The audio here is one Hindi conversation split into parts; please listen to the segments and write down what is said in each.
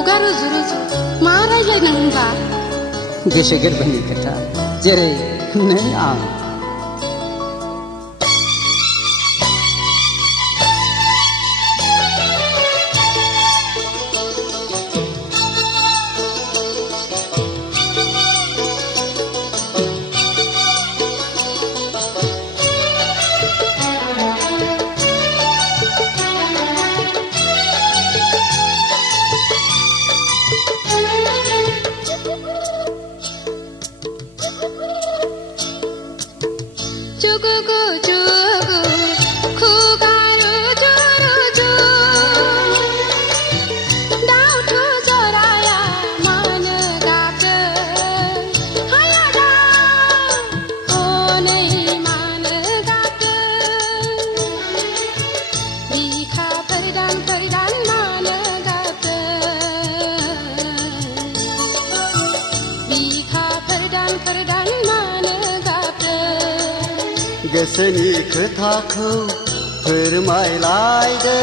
खुगा रुजु रुजु मा रायज्लायनो होनबा गोसो गोरबोनि खोथा जेरै नों आं गोसोनि खोथाखौ फोरमायलायदों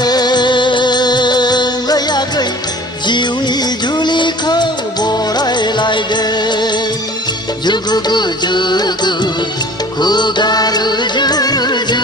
आगै जिउनि जुलिखौ बरायलायदों जुगु जुगु खुगा रुजु रुजु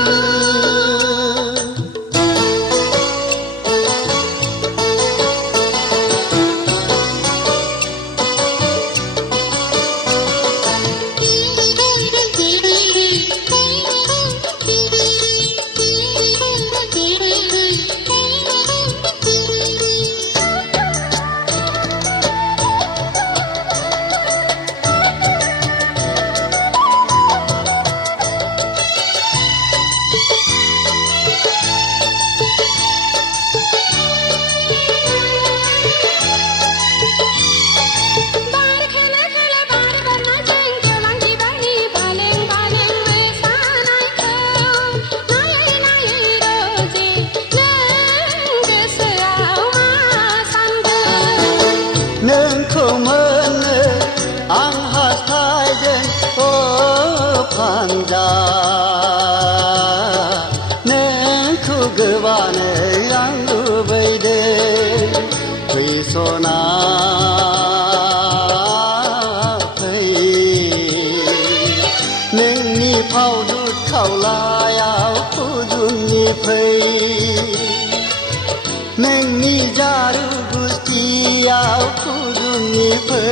नोंखौ मोननो आं हास्थायदों फानजा नोंखौ गोबानो आं लुबैदों फै सना फै नोंनि फावदुत खावलायाव खुदुमनि फै नोंनि जारु गुस्थियाव खुदुमनि फै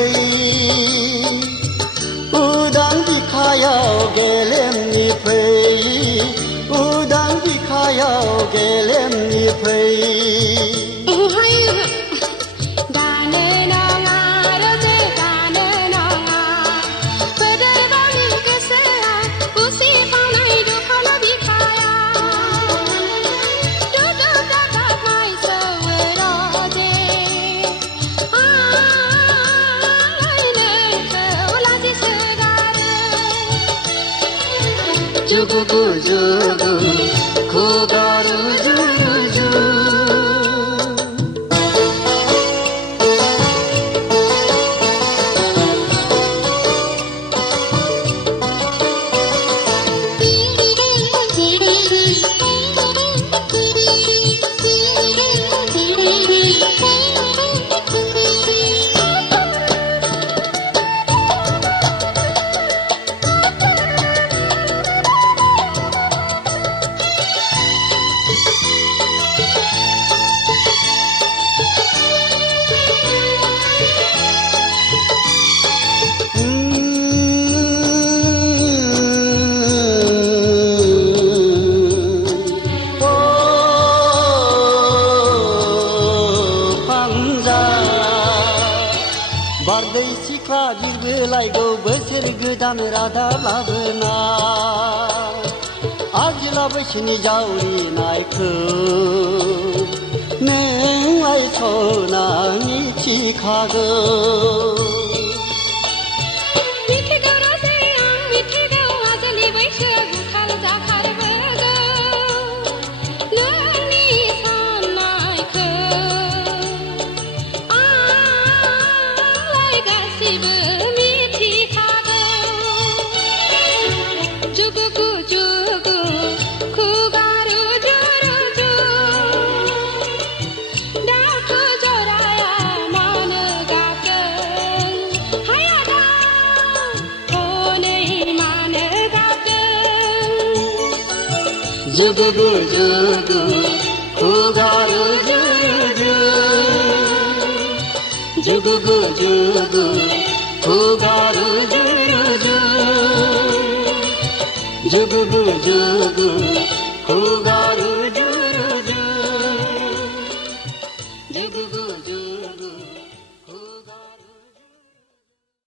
उदां बिखायाव गेलेमनि फै उदां बिखायाव गेलेमनि फै जुगु जुगु खुगा रुजु रुजु बारदै सिख्ला बिरबोलायगौ बोसोर गोदान रादाब लाबोना आजिला बैसोनि जावरिनायखौ नों आइसना मिथिखागौ Jara जुगु जुगु खुगारु जुगु जुगु जुगु खुगारु जुगु जुगु जुगु खुगारु